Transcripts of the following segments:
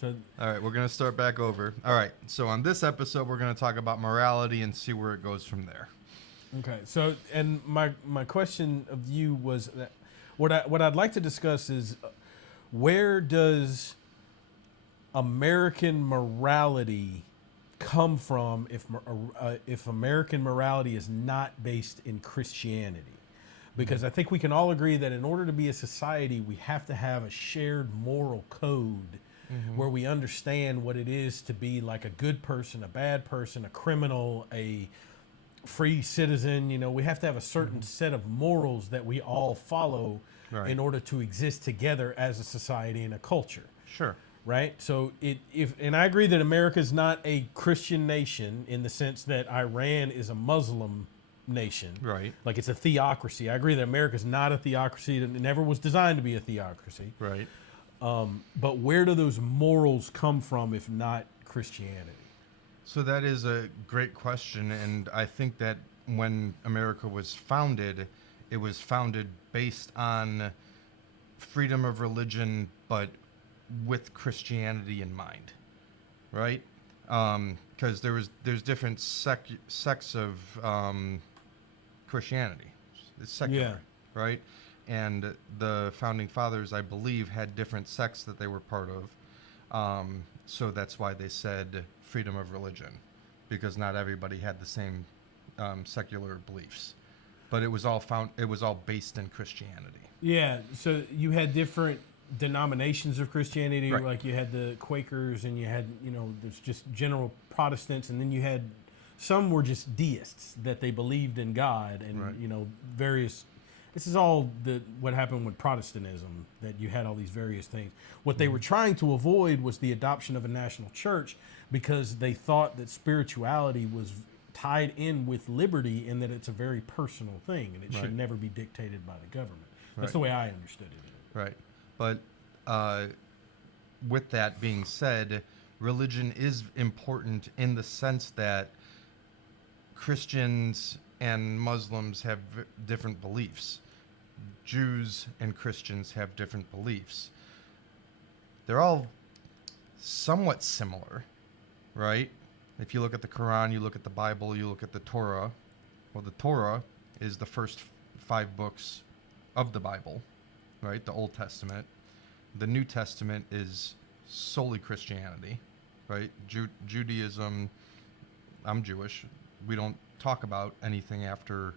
So, All right, we're going to start back over. All right, so on this episode, we're going to talk about morality and see where it goes from there. okay. So, and my question of you was that what I'd like to discuss is where does American morality come from if American morality is not based in Christianity? Because I think we can all agree that in order to be a society, we have to have a shared moral code where we understand what it is to be like a good person, a bad person, a criminal, a free citizen. You know, we have to have a certain set of morals that we all follow Right. in order to exist together as a society and a culture. Sure. Right. So and I agree that America is not a Christian nation in the sense that Iran is a Muslim nation. Right. Like it's a theocracy. I agree that America is not a theocracy. It never was designed to be a theocracy. Right. But where do those morals come from if not Christianity? So that is a great question, and I think that when America was founded, it was founded based on freedom of religion, but with Christianity in mind, right? Because there's different sects of Christianity. It's secular, right? And the founding fathers, I believe, had different sects that they were part of. So that's why they said freedom of religion, because not everybody had the same secular beliefs. But it was all based in Christianity. Yeah. So you had different denominations of Christianity, Right. like you had the Quakers, and you had, there's just general Protestants, and then you had some were just deists that they believed in God, and Right. Various. This is all what happened with Protestantism, that you had all these various things. What they were trying to avoid was the adoption of a national church, because they thought that spirituality was tied in with liberty, and that it's a very personal thing, and it should Right. never be dictated by the government. That's Right. the way I understood it. Right. But with that being said, religion is important in the sense that Christians and Muslims have different beliefs. Jews and Christians have different beliefs. They're all somewhat similar, right? If you look at the Quran, you look at the Bible, you look at the Torah. Well, the Torah is the first 5 books of the Bible, right? The Old Testament. The New Testament is solely Christianity, right? Judaism, I'm Jewish. We don't talk about anything after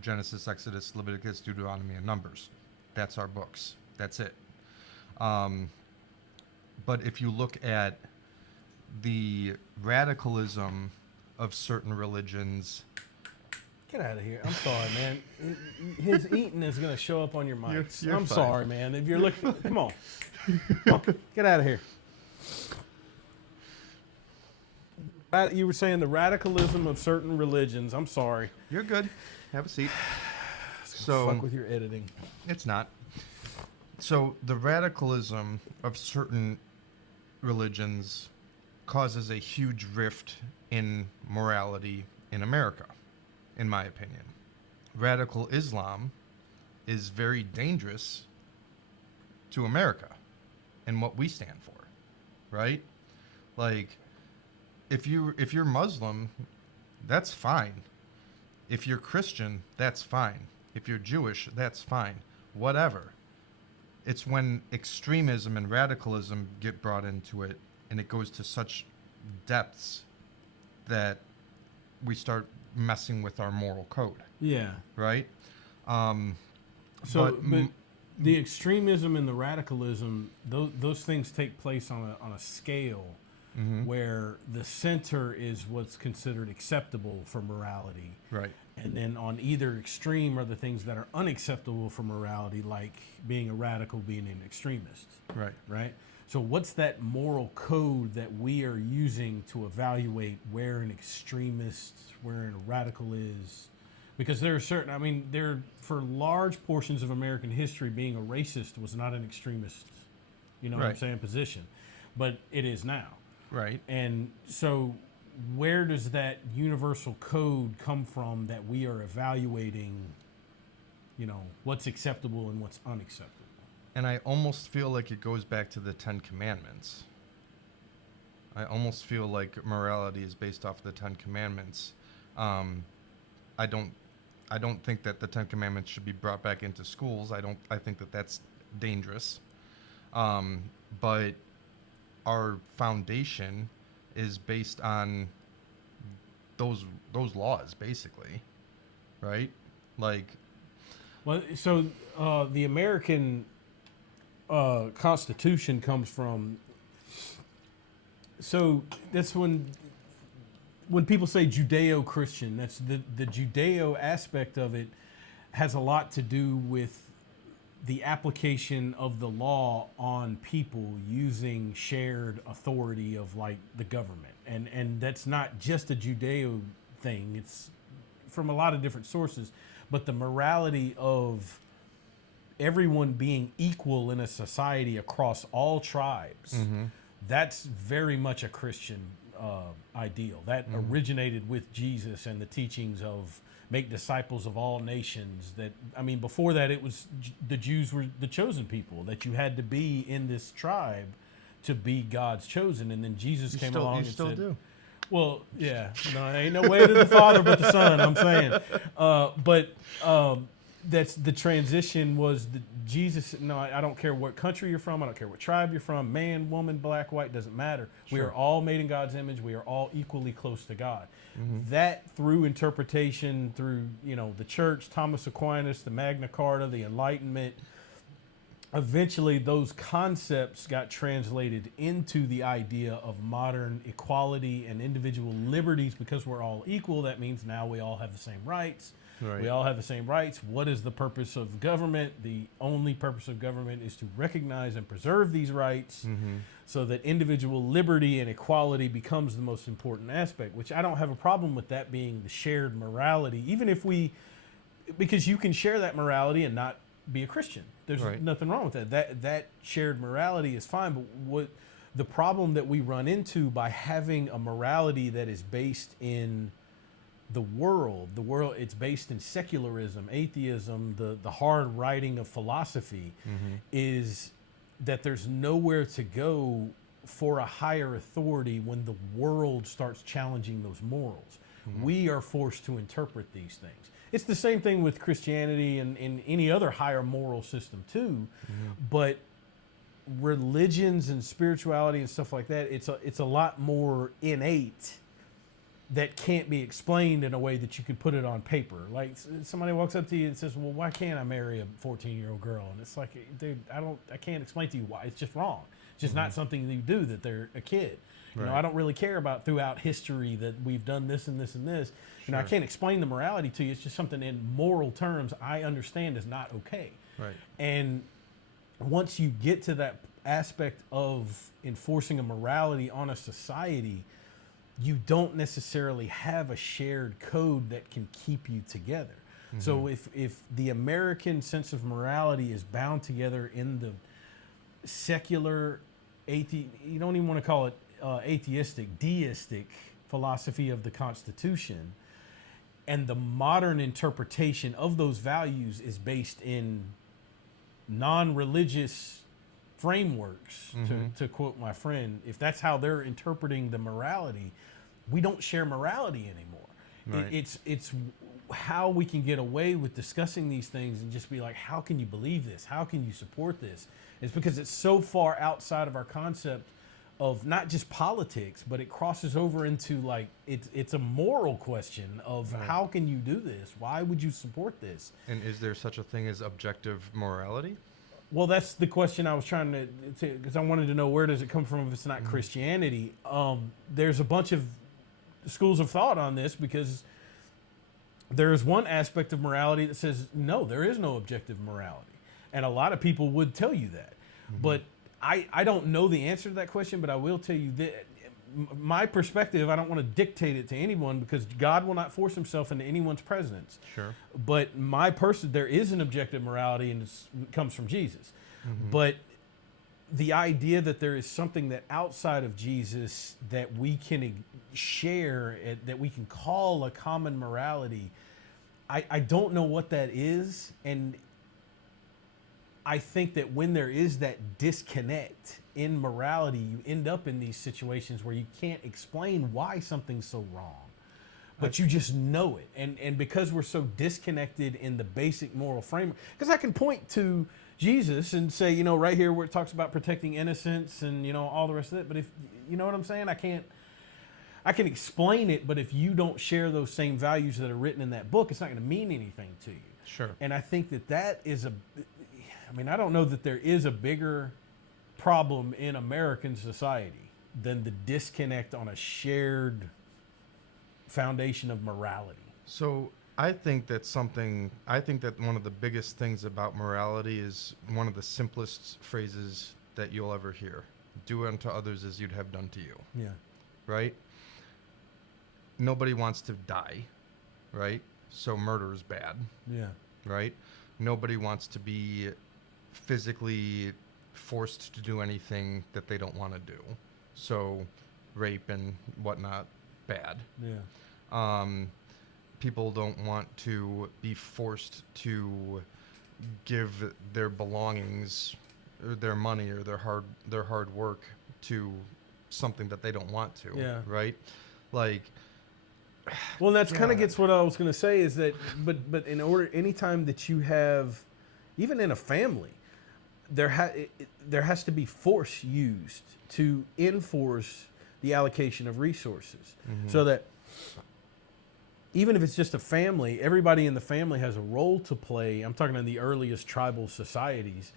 Genesis, Exodus, Leviticus, Deuteronomy, and Numbers. That's our books. That's it. But if you look at the radicalism of certain religions, Get out of here. I'm sorry, man. His eating is going to show up on your mics. You're I'm fine. sorry, man. If you're looking, come on. Get out of here. You were saying the radicalism of certain religions. I'm sorry. you're good. Have a seat. Fuck with your editing. It's not. So the radicalism of certain religions causes a huge rift in morality in America, in my opinion. Radical Islam is very dangerous to America and what we stand for, right? Like, if you're Muslim, that's fine. If you're Christian, that's fine. If you're Jewish, that's fine. Whatever. It's when extremism and radicalism get brought into it, and it goes to such depths that we start messing with our moral code, Yeah. right? So, but the extremism and the radicalism, those things take place on a scale where the center is what's considered acceptable for morality. Right. And then on either extreme are the things that are unacceptable for morality, like being a radical, being an extremist. Right. Right? So what's that moral code that we are using to evaluate where an extremist, where a radical is? Because there are certain, for large portions of American history, being a racist was not an extremist, what I'm Right. saying, position. But it is now. Right. And so where does that universal code come from that we are evaluating, what's acceptable and what's unacceptable? And I almost feel like it goes back to the Ten Commandments. I almost feel like morality is based off the Ten Commandments. I don't I don't think that the Ten Commandments should be brought back into schools. I think that that's dangerous. But our foundation is based on those laws, basically, right? Like, Well, so the American Constitution comes from. So that's when people say Judeo-Christian. That's the Judeo aspect of it has a lot to do with the application of the law on people using shared authority of like the government, and that's not just a Judeo thing. It's from a lot of different sources, but the morality of everyone being equal in a society across all tribes, that's very much a Christian ideal. That originated with Jesus and the teachings of make disciples of all nations. That, I mean, before that, it was the Jews were the chosen people, that you had to be in this tribe to be God's chosen. And then Jesus came along and said, do. well, yeah, no, there ain't no way to the Father but the Son, I'm saying. But that's the transition was the Jesus. No, I don't care what country you're from. I don't care what tribe you're from. Man, woman, black, white, doesn't matter. We Sure. are all made in God's image. We are all equally close to God. That through interpretation, through the church, Thomas Aquinas, the Magna Carta, the Enlightenment. Eventually, those concepts got translated into the idea of modern equality and individual liberties. Because we're all equal, that means now we all have the same rights. Right. We all have the same rights. What is the purpose of government? The only purpose of government is to recognize and preserve these rights so that individual liberty and equality becomes the most important aspect, which I don't have a problem with that being the shared morality, even if because you can share that morality and not be a Christian. There's Right. nothing wrong with that. That shared morality is fine, but what the problem that we run into by having a morality that is based in the world, it's based in secularism, atheism, the hard writing of philosophy, is that there's nowhere to go for a higher authority when the world starts challenging those morals. We are forced to interpret these things. It's the same thing with Christianity and any other higher moral system too, but religions and spirituality and stuff like that, it's a lot more innate that can't be explained in a way that you could put it on paper. Like somebody walks up to you and says, well, why can't I marry a 14-year-old girl? And it's like, dude, I can't explain to you why. It's just wrong. It's just not something that you do, that they're a kid. You know, Right. I don't really care about throughout history that we've done this and this and this. You know, I Sure. can't explain the morality to you. It's just something in moral terms I understand is not okay. Right. And once you get to that aspect of enforcing a morality on a society, you don't necessarily have a shared code that can keep you together. So if the American sense of morality is bound together in the secular, you don't even want to call it atheistic, deistic philosophy of the Constitution, and the modern interpretation of those values is based in non-religious frameworks, to quote my friend, if that's how they're interpreting the morality, we don't share morality anymore. Right. It's how we can get away with discussing these things and just be like, how can you believe this? How can you support this? It's because it's so far outside of our concept of not just politics, but it crosses over into like, it's a moral question of how can you do this? Why would you support this? And is there such a thing as objective morality? Well, that's the question I was trying to because I wanted to know, where does it come from if it's not Christianity? There's a bunch of schools of thought on this, because there is one aspect of morality that says, no, there is no objective morality. And a lot of people would tell you that. But I don't know the answer to that question, but I will tell you that my perspective, I don't want to dictate it to anyone, because God will not force himself into anyone's presence. Sure. But there is an objective morality, and it comes from Jesus. But the idea that there is something that outside of Jesus that we can share, that we can call a common morality, I don't know what that is. And I think that when there is that disconnect in morality, you end up in these situations where you can't explain why something's so wrong, but you just know it. And because we're so disconnected in the basic moral framework, because I can point to Jesus and say, you know, right here where it talks about protecting innocence and, you know, all the rest of it. But if, you know what I'm saying? I can explain it, but if you don't share those same values that are written in that book, it's not going to mean anything to you. Sure. And I think that is I don't know that there is a bigger problem in American society than the disconnect on a shared foundation of morality. So I think that one of the biggest things about morality is one of the simplest phrases that you'll ever hear. Do unto others as you'd have done to you. Yeah. Right? Nobody wants to die, right? So murder is bad, Yeah. right? Nobody wants to be physically forced to do anything that they don't want to do. So rape and whatnot, bad. Yeah. People don't want to be forced to give their belongings, or their money, or their hard work to something that they don't want to. Yeah. Right? Like, well, and that's kind of God. gets what I was going to say is that, but in order, anytime that you have, even in a family, there has to be force used to enforce the allocation of resources, so that even if it's just a family, everybody in the family has a role to play. I'm talking in the earliest tribal societies.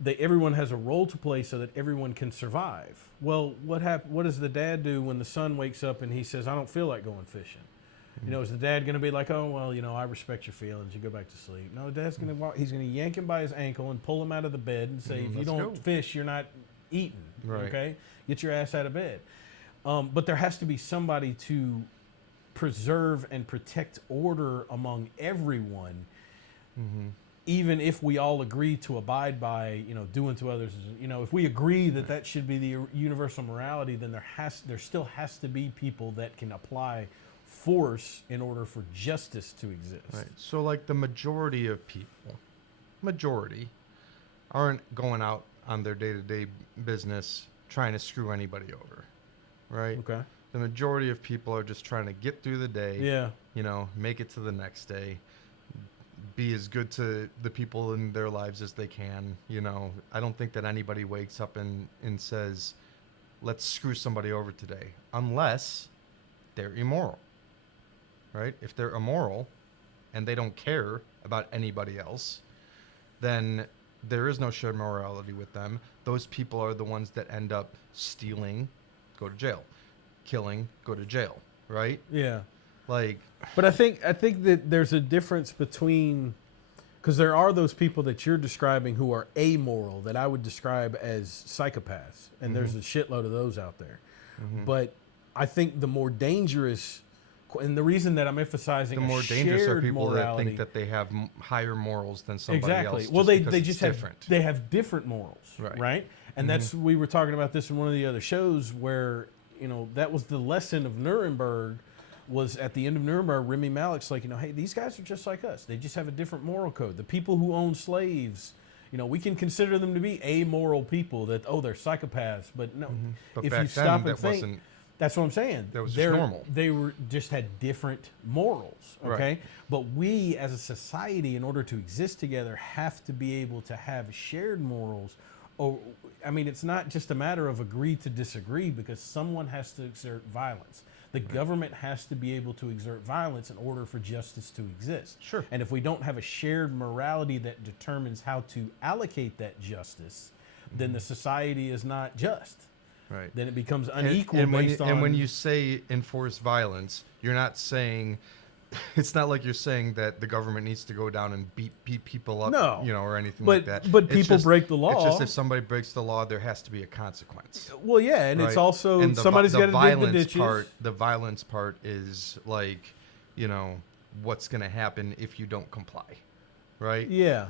That everyone has a role to play so that everyone can survive. Well, what does the dad do when the son wakes up and he says, I don't feel like going fishing? You know, is the dad going to be like, oh, well, you know, I respect your feelings. You go back to sleep. No, the dad's going to he's going to yank him by his ankle and pull him out of the bed and say, if you let's don't go. fish, you're not eating. Right. Okay? Get your ass out of bed. But there has to be somebody to preserve and protect order among everyone, even if we all agree to abide by, you know, do unto others. You know, if we agree that that should be the universal morality, then there still has to be people that can apply force in order for justice to exist. right. So like the majority of people, aren't going out on their day-to-day business trying to screw anybody over, right? Okay. The majority of people are just trying to get through the day, Yeah. you know, make it to the next day, be as good to the people in their lives as they can, you know. I don't think that anybody wakes up and says, let's screw somebody over today, unless they're immoral, right? If they're immoral and they don't care about anybody else, then there is no shared morality with them. Those people are the ones that end up stealing, go to jail, killing, go to jail, right? Yeah. Like, But I think that there's a difference between, because there are those people that you're describing who are amoral that I would describe as psychopaths, and there's a shitload of those out there. But I think the more dangerous, and the reason that I'm emphasizing the more a dangerous are shared people morality, that think that they have higher morals than somebody exactly. else. Well, they because just it's have different. they have different morals, Right. And that's, we were talking about this in one of the other shows where, you know, that was the lesson of Nuremberg. Was at the end of Nuremberg, Remy Malek's like, you know, hey, these guys are just like us. They just have a different moral code. The people who own slaves, you know, we can consider them to be amoral people. That, oh, they're psychopaths, but no. But if back you then, stop and that think, wasn't. that's what I'm saying. That was just normal. They were just had different morals, okay? Right. But we, as a society, in order to exist together, have to be able to have shared morals. Or, I mean, it's not just a matter of agree to disagree, because someone has to exert violence. The government has to be able to exert violence in order for justice to exist. Sure. And if we don't have a shared morality that determines how to allocate that justice, then the society is not just. Right. Then it becomes unequal and based on... And when you say enforce violence, you're not saying... It's not like you're saying that the government needs to go down and beat people up, No. you know, or anything But- like that. but It's people just- break the law. It's just if somebody breaks the law, there has to be a consequence. Well, yeah, and it's right? also And somebody's got to dig the violence ditches. The violence part is like, you know, what's going to happen if you don't comply, right? Yeah,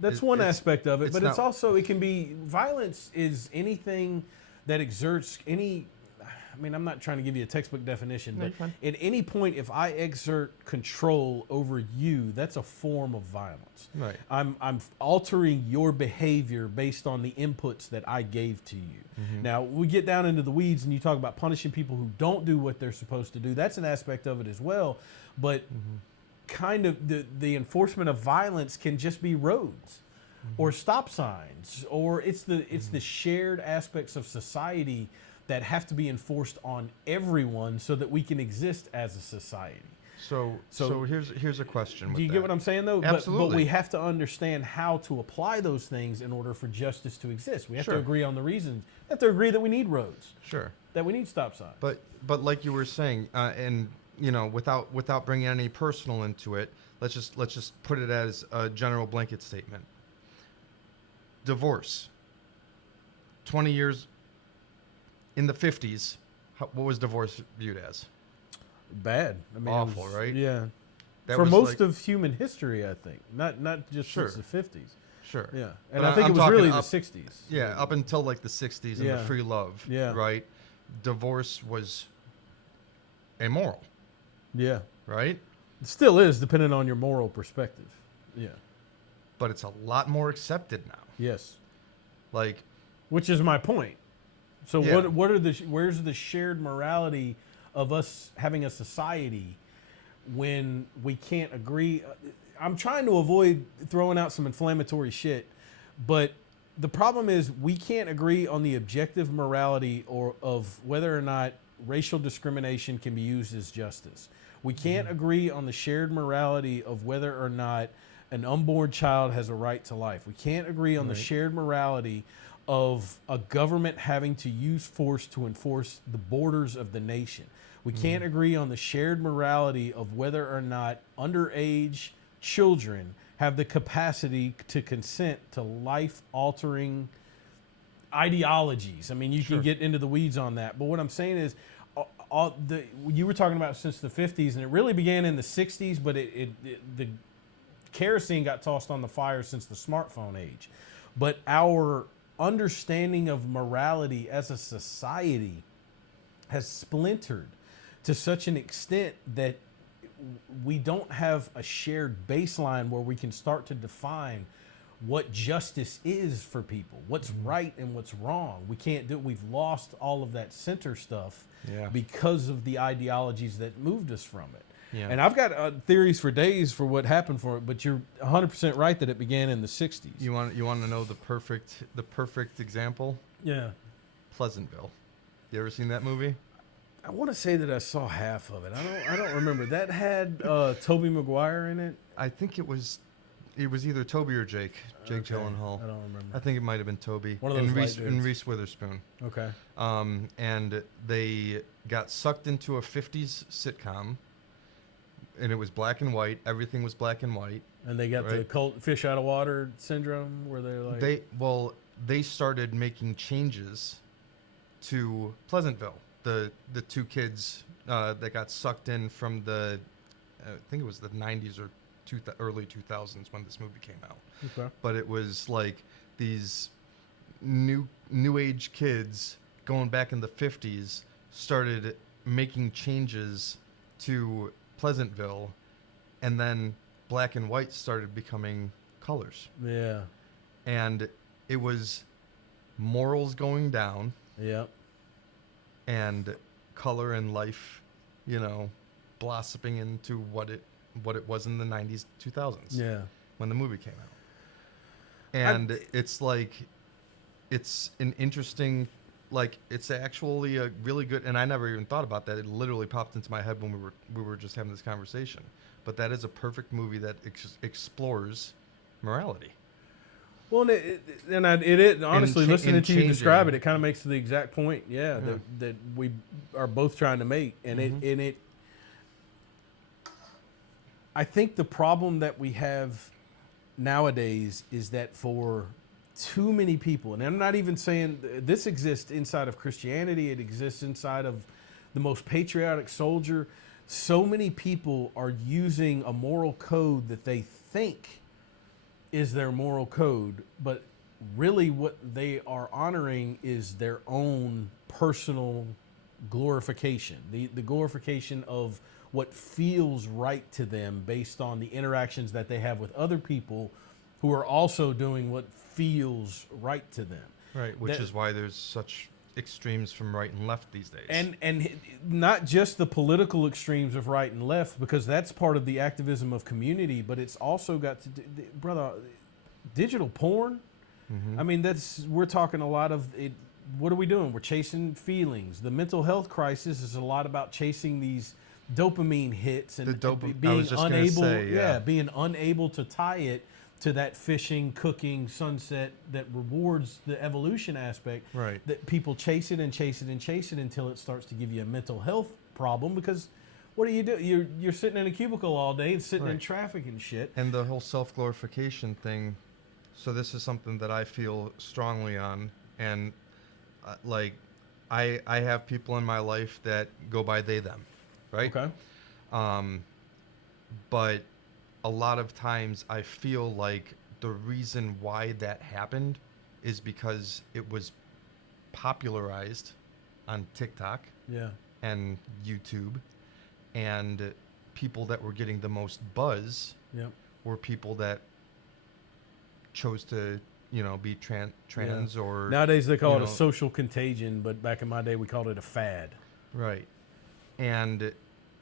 that's one it's- aspect of it, it's but it's not- also, it can be, violence is anything that exerts any, I mean, I'm not trying to give you a textbook definition, No, but you're fine. at any point, if I exert control over you, that's a form of violence. Right. I'm altering your behavior based on the inputs that I gave to you. Now, we get down into the weeds and you talk about punishing people who don't do what they're supposed to do. That's an aspect of it as well. But kind of the enforcement of violence can just be roads or stop signs, or it's the shared aspects of society that have to be enforced on everyone so that we can exist as a society. So here's a question. Do you get what I'm saying, though? Absolutely. But we have to understand how to apply those things in order for justice to exist. We have Sure. to agree on the reasons. We have to agree that we need roads, Sure. that we need stop signs. But like you were saying, and without bringing any personal into it, let's just put it as a general blanket statement. Divorce. 20 years in the 50s, what was divorce viewed as? Bad. I mean, Awful, right? Yeah. That For was most like- of human history, I think. Not just Sure. since the 50s. Sure. Yeah. And But I think I'm it was talking really up- the 60s. Yeah, up until like the 60s and Yeah. the free love, Yeah. right? Divorce was immoral, Yeah. right? It still is, depending on your moral perspective. Yeah. But it's a lot more accepted now. Yes. Like, Which is my point. So Yeah. where's the shared morality of us having a society when we can't agree? I'm trying to avoid throwing out some inflammatory shit, but the problem is we can't agree on the objective morality or of whether or not racial discrimination can be used as justice. We can't agree on the shared morality of whether or not an unborn child has a right to life. We can't agree on the shared morality of a government having to use force to enforce the borders of the nation. We can't agree on the shared morality of whether or not underage children have the capacity to consent to life-altering ideologies. I mean, you Sure. can get into the weeds on that, but what I'm saying is, you were talking about since the 50s, and it really began in the 60s, but the kerosene got tossed on the fire since the smartphone age. But our understanding of morality as a society has splintered to such an extent that we don't have a shared baseline where we can start to define what justice is for people, what's right and what's wrong. We can't do. We've lost all of that center stuff Yeah. because of the ideologies that moved us from it. Yeah. And I've got theories for days for what happened for it, but you're 100% right that it began in the 60s. you want to know the perfect example? Yeah. Pleasantville. You ever seen that movie? I want to say that I saw half of it. I don't remember. That had Tobey Maguire in it. I think it was either Toby or Jake Okay. Gyllenhaal. I don't remember. I think it might have been Toby. One of those and white Reese, and dudes. Reese Witherspoon. Okay. And they got sucked into a 50s sitcom, and it was black and white. Everything was black and white. And they got the Right. cold fish out of water syndrome where they're like, They started making changes to Pleasantville. The two kids that got sucked in from the, I think it was the 90s or early 2000s when this movie came out. okay. But it was like these new age kids going back in the 50s started making changes to Pleasantville, and then black and white started becoming colors, Yeah. and it was morals going down Yep. and color and life, blossoming into what it was in the 90s 2000s Yeah. when the movie came out. And it's like, it's an interesting, like, it's actually a really good, and I never even thought about that. It literally popped into my head when we were just having this conversation. But that is a perfect movie that explores morality. Well, honestly, listening to you changing. describe it, it kind of makes the exact point. Yeah, Yeah. that we are both trying to make, and it. I think the problem that we have nowadays is that for too many people, and I'm not even saying this exists inside of Christianity, it exists inside of the most patriotic soldier. So many people are using a moral code that they think is their moral code, but really what they are honoring is their own personal glorification, the glorification of what feels right to them based on the interactions that they have with other people who are also doing what feels right to them. Right, which That- is why there's such extremes from right and left these days. And not just the political extremes of right and left, because that's part of the activism of community, but it's also got to do, brother, digital porn. Mhm. I mean, we're talking a lot of it. What are we doing? We're chasing feelings. The mental health crisis is a lot about chasing these dopamine hits and I being was just gonna unable, say, yeah. being unable to tie it to that fishing, cooking, sunset that rewards the evolution aspect. Right. That people chase it and chase it and chase it until it starts to give you a mental health problem. Because what do? You're sitting in a cubicle all day and sitting in Right. traffic and shit. And the whole self-glorification thing. So this is something that I feel strongly on, and like I have people in my life that go by they them, right? Okay. But a lot of times I feel like the reason why that happened is because it was popularized on TikTok Yeah. and YouTube, and people that were getting the most buzz Yep. were people that chose to, be trans or Nowadays they call you it a know- social contagion, but back in my day we called it a fad. right. And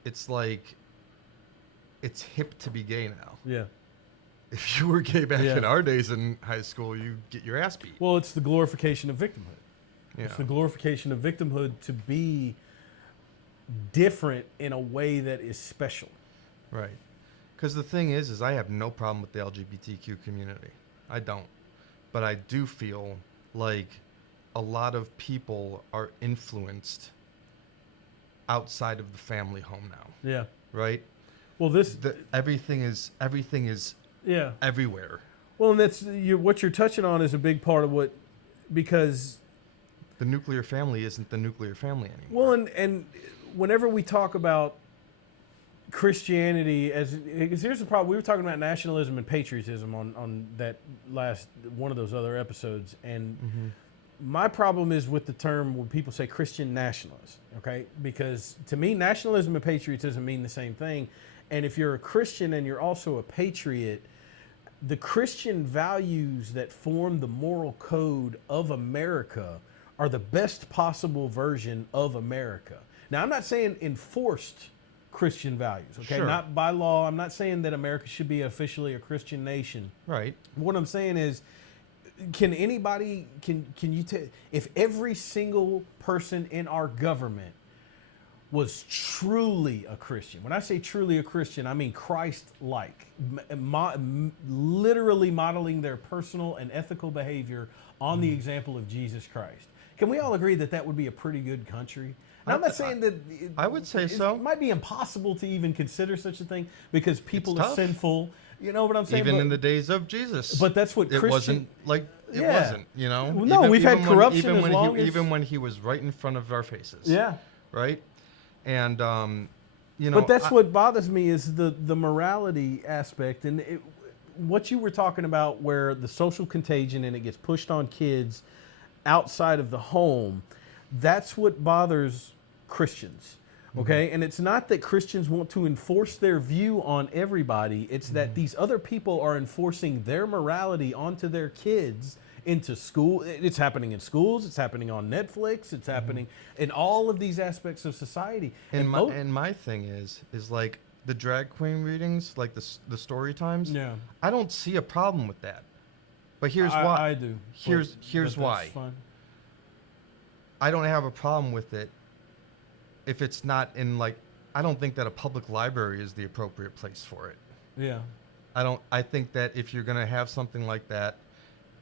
it's like it's hip to be gay now. Yeah. If you were gay back Yeah. in our days in high school, you get your ass beat. Well, it's the glorification of victimhood. You It's know? the glorification of victimhood to be different in a way that is special. Right. Because the thing is I have no problem with the LGBTQ community. I don't. But I do feel like a lot of people are influenced outside of the family home now, Yeah. right? Well, Everything is yeah. everywhere. Well, and what you're touching on is a big part of because The nuclear family isn't the nuclear family anymore. well, and whenever we talk about Christianity because here's the problem. We were talking about nationalism and patriotism on that last one of those other episodes, and my problem is with the term when people say Christian nationalist, okay? Because to me, nationalism and patriotism mean the same thing. And if you're a Christian and you're also a patriot, the Christian values that form the moral code of America are the best possible version of America. Now, I'm not saying enforced Christian values, okay? Sure. Not by law. I'm not saying that America should be officially a Christian nation. Right. What I'm saying is, can you tell if every single person in our government was truly a Christian? When I say truly a Christian, I mean Christ-like, literally modeling their personal and ethical behavior on the example of Jesus Christ. Can we all agree that that would be a pretty good country? And I'm not saying that I would say so. It might be impossible to even consider such a thing because people It's are tough. sinful. You know what I'm saying? Even But- in the days of Jesus. but that's what it Christian- wasn't like it Yeah. wasn't, you know? Well, no, we've had corruption even as when long he, as- even when he was right in front of our faces. Yeah. Right? And But that's what bothers me is the morality aspect and what you were talking about where the social contagion and it gets pushed on kids outside of the home. That's what bothers Christians. Okay. And it's not that Christians want to enforce their view on everybody. It's that these other people are enforcing their morality onto their kids into school. It's happening in schools. It's happening on Netflix. It's happening in all of these aspects of society. And my thing is like the drag queen readings, like the story times. Yeah. I don't see a problem with that. But here's why. I do. Here's but why. that's fine. I don't have a problem with it if it's not in like I don't think that a public library is the appropriate place for it. Yeah. I think that if you're going to have something like that,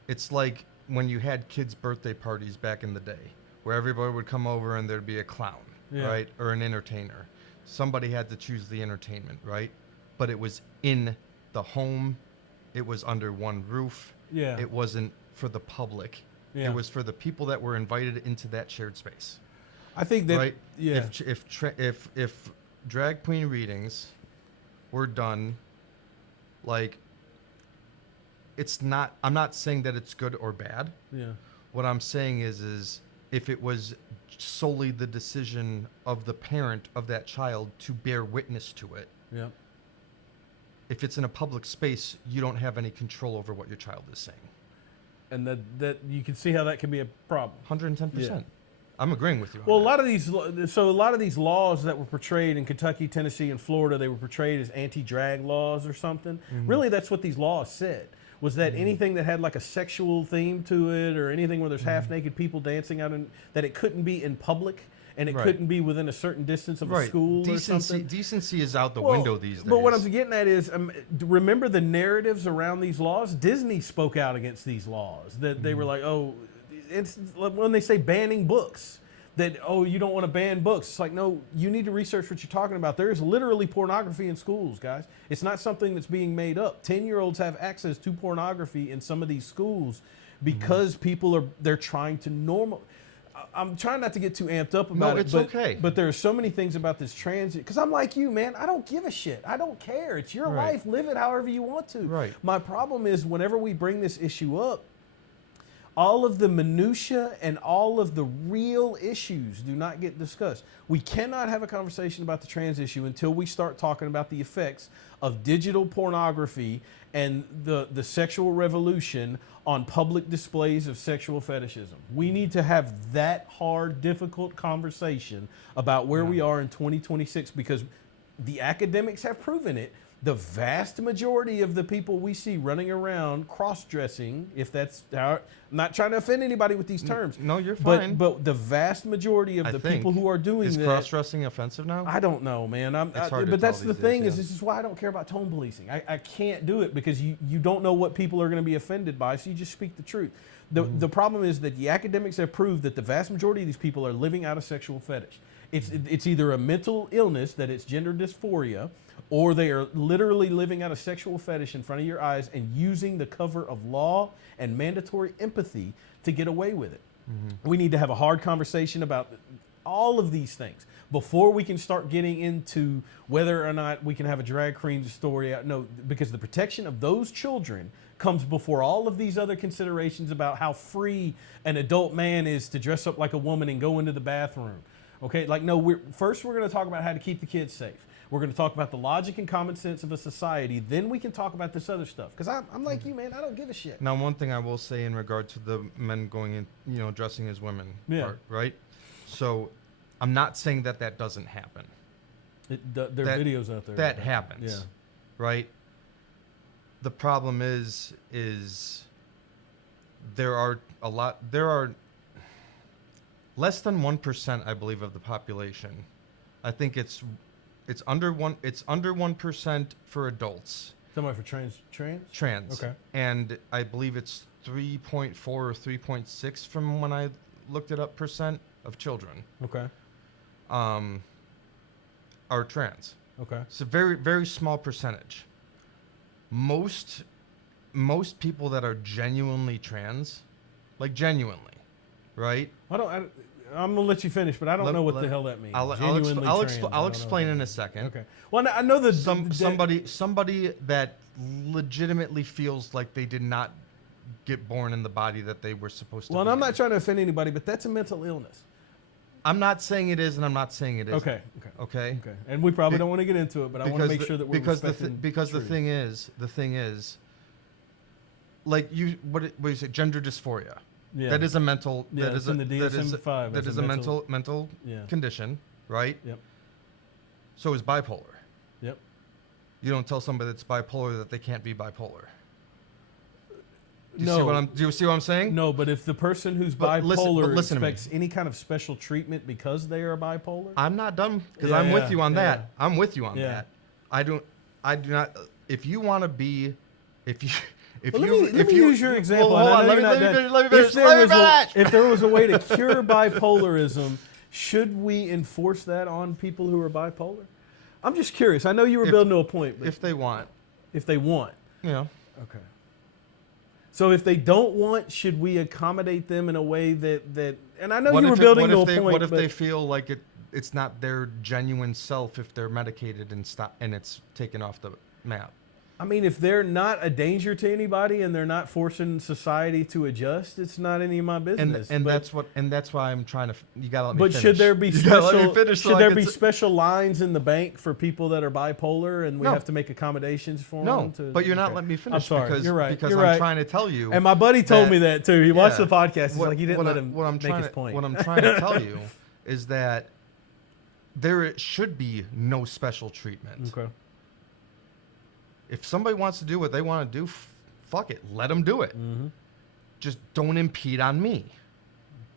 it's like when you had kids' birthday parties back in the day where everybody would come over and there'd be a clown, Yeah. right? Or an entertainer. Somebody had to choose the entertainment, right? But it was in the home. It was under one roof. Yeah. It wasn't for the public. Yeah. It was for the people that were invited into that shared space. I think that Right? yeah. If drag queen readings were done, like, it's not. I'm not saying that it's good or bad. Yeah. What I'm saying is if it was solely the decision of the parent of that child to bear witness to it. Yeah. If it's in a public space, you don't have any control over what your child is saying. And that you can see how that can be a problem. 110%. Yeah. I'm agreeing with you on Well, a that. lot of these laws that were portrayed in Kentucky, Tennessee, and Florida, they were portrayed as anti-drag laws or something. Really, that's what these laws said. Was that anything that had like a sexual theme to it, or anything where there's half-naked people dancing out, that it couldn't be in public, and it Right. couldn't be within a certain distance of a school or something. Decency is out the window these days. But what I'm getting at is, remember the narratives around these laws? Disney spoke out against these laws. That they were like, oh, it's like when they say banning books, that, oh, you don't want to ban books. It's like, no, you need to research what you're talking about. There is literally pornography in schools, guys. It's not something that's being made up. 10-year-olds have access to pornography in some of these schools because they're trying to normal. I'm trying not to get too amped up about it. It's okay. But there are so many things about this transit. Because I'm like you, man. I don't give a shit. I don't care. It's your Right. life. Live it however you want to. Right. My problem is whenever we bring this issue up, all of the minutia and all of the real issues do not get discussed. We cannot have a conversation about the trans issue until we start talking about the effects of digital pornography and the sexual revolution on public displays of sexual fetishism. We need to have that hard, difficult conversation about where we are in 2026, because the academics have proven it. The vast majority of the people we see running around cross-dressing, if that's how, I'm not trying to offend anybody with these terms. No, you're fine. But the vast majority of the people who are doing is that, cross-dressing offensive now? I don't know, man. It's hard to but that's tell the these thing days, is, yeah. this is why I don't care about tone policing. I can't do it because you don't know what people are going to be offended by, so you just speak the truth. The problem is that the academics have proved that the vast majority of these people are living out a sexual fetish. It's either a mental illness, that it's gender dysphoria, or they are literally living out a sexual fetish in front of your eyes and using the cover of law and mandatory empathy to get away with it. We need to have a hard conversation about all of these things before we can start getting into whether or not we can have a drag queen story. No, because the protection of those children comes before all of these other considerations about how free an adult man is to dress up like a woman and go into the bathroom. Okay, like, no, we're going to talk about how to keep the kids safe. We're going to talk about the logic and common sense of a society. Then we can talk about this other stuff. Because I'm like you, man. I don't give a shit. Now, one thing I will say in regard to the men going in, dressing as women part, right? So I'm not saying that doesn't happen. There are videos out there. That happens. Yeah. Right? The problem is there are less than 1%, I believe, of the population. I think it's under 1% for adults. Somebody for trans? Trans. Okay. And I believe it's 3.4 or 3.6 from when I looked it up % of children. Okay. Are trans. Okay. It's a very, very small percentage. Most people that are genuinely trans, like genuinely, right? I'm gonna let you finish, but I don't know what the hell that means. I'll explain in a second. Okay. Well, I know that somebody that legitimately feels like they did not get born in the body that they were supposed to. Well, be and I'm in. not trying to offend anybody, but that's a mental illness. I'm not saying it is, and I'm not saying it isn't. Okay. And we probably don't want to get into it, but I want to make sure that we're respecting the thing is, like what you say, gender dysphoria. Yeah. That is a mental. Yeah, that is in the DSM-5. That is a mental condition, right? Yep. So is bipolar. Yep. You don't tell somebody that's bipolar that they can't be bipolar. Do No. you see what I'm saying? No, but if the person who's bipolar expects any kind of special treatment because they are bipolar, I'm not done because I'm with you on that. Yeah. I'm with you on that. I do not. If you want to be, if you use your example. Well, hold on, let me finish. If there was a way to cure bipolarism, should we enforce that on people who are bipolar? I'm just curious. I know you were building to a point, but if they want, yeah. Okay. So if they don't want, should we accommodate them in a way that and I know you were building to a point. What if they feel like it's not their genuine self if they're medicated and it's taken off the map? I mean, if they're not a danger to anybody and they're not forcing society to adjust, it's not any of my business. And But, that's why I'm trying to. You gotta let me but finish. should there be You gotta let me special? finish so Should I there can be s- special lines in the bank for people that are bipolar, and we No. have to make accommodations for No, them? To, but you're not okay. letting me I'm finish sorry. because You're right. because You're I'm right. trying to tell you. And my buddy told me that too. He watched Yeah. the podcast. He's What- like, he didn't what let I- him what I'm make trying his to- point. What I'm trying to tell you is that there should be no special treatment. Okay. If somebody wants to do what they want to do, fuck it, let them do it. Mm-hmm. Just don't impede on me,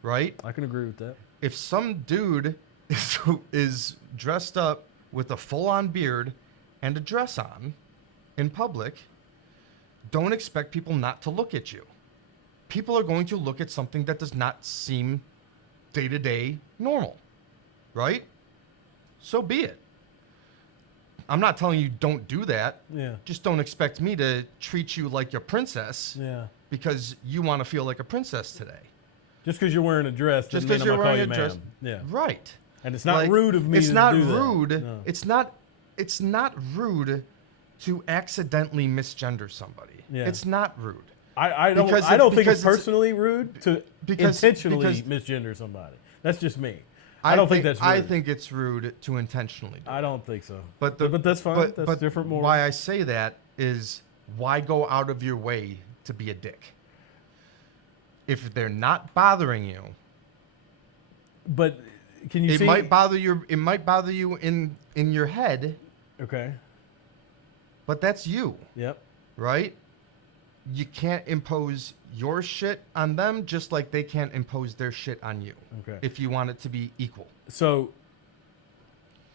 right? I can agree with that. If some dude is dressed up with a full-on beard and a dress on in public, don't expect people not to look at you. People are going to look at something that does not seem day-to-day normal, right? So be it. I'm not telling you don't do that. Yeah. Just don't expect me to treat you like your princess Yeah. because you want to feel like a princess today. Just because you're wearing a dress, Just doesn't mean because I'm you're gonna call wearing you a dress. ma'am. Yeah. Right. And it's not Like, rude of me it's to not do that. rude. No. It's not rude to accidentally misgender somebody. Yeah. It's not rude. I don't Because I don't think because it's personally rude to intentionally because- misgender somebody. That's just me. I don't think that's rude. I think it's rude to intentionally do I don't think so. But that's fine. That's different more. Why I say that is why go out of your way to be a dick? If they're not bothering you, But can you it see? might bother you in your head, Okay. but that's you, Yep. right? You can't impose your shit on them just like they can't impose their shit on you. Okay. If you want it to be equal. So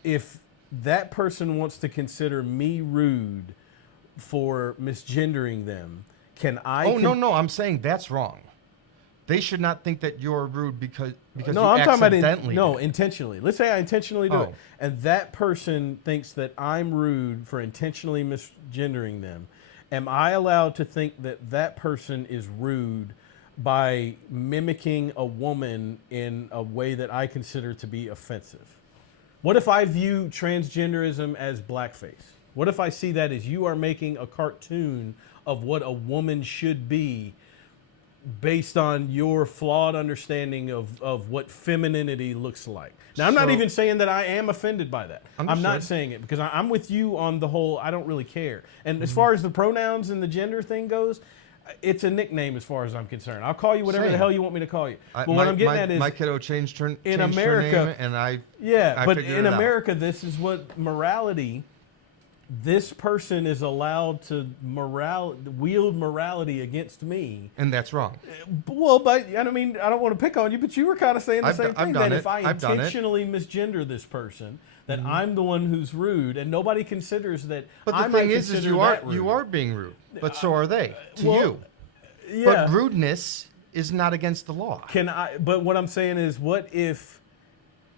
if that person wants to consider me rude for misgendering them, can I? No, I'm saying that's wrong. They should not think that you're rude because No, you I'm talking about accidentally did it. intentionally. Let's say I intentionally do it, Oh. and that person thinks that I'm rude for intentionally misgendering them. Am I allowed to think that that person is rude by mimicking a woman in a way that I consider to be offensive? What if I view transgenderism as blackface? What if I see that as you are making a cartoon of what a woman should be based on your flawed understanding of what femininity looks like? Now, I'm not So- even saying that I am offended by that. I'm not Understood. saying it because I'm with you on the whole, I don't really care. And Mm-hmm. as far as the pronouns and the gender thing goes, it's a nickname as far as I'm concerned. I'll call you whatever the Same. hell you want me to call you. I- But what my- I'm getting my- at is my kiddo changed her in changed her America- name, and I yeah, but figured in it out. America, this is what morality. This person is allowed to wield morality against me. And that's wrong. Well, but I mean, I don't want to pick on you, but you were kind of saying the I've same do- I've thing. done That it. if I I've done it. intentionally misgender this person, that Mm-hmm. I'm the one who's rude, and nobody considers that. But the I might thing is consider you are that rude. you are being rude, but so are they to well, you. Yeah. But rudeness is not against the law. But what I'm saying is, what if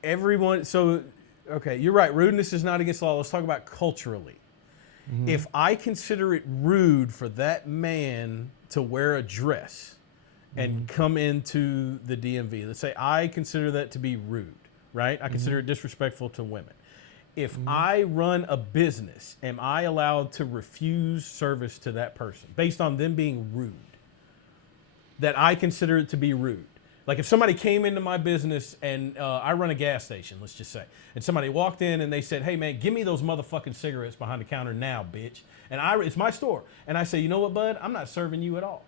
everyone? So, okay, you're right. Rudeness is not against the law. Let's talk about culturally. Mm-hmm. If I consider it rude for that man to wear a dress and Mm-hmm. come into the DMV, let's say I consider that to be rude, right? I consider Mm-hmm. it disrespectful to women. If I run a business, am I allowed to refuse service to that person based on them being rude? That I consider it to be rude. Like if somebody came into my business and I run a gas station, let's just say, and somebody walked in and they said, "Hey man, give me those motherfucking cigarettes behind the counter now, bitch." And it's my store, and I say, "You know what, bud? I'm not serving you at all.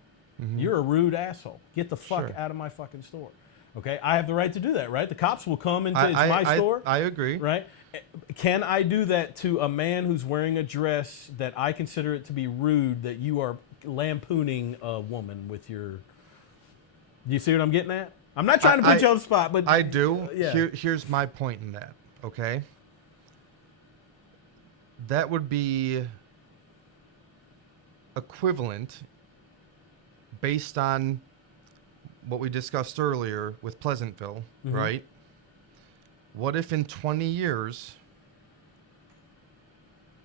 You're a rude asshole. Get the fuck Sure. out of my fucking store." Okay, I have the right to do that, right? The cops will come and say it's my store. I agree. Right? Can I do that to a man who's wearing a dress that I consider it to be rude that you are lampooning a woman with your... Do you see what I'm getting at? I'm not trying to put you on the spot, but... I do. Yeah. Here's my point in that, okay? That would be equivalent based on what we discussed earlier with Pleasantville, Mhm. right? What if in 20 years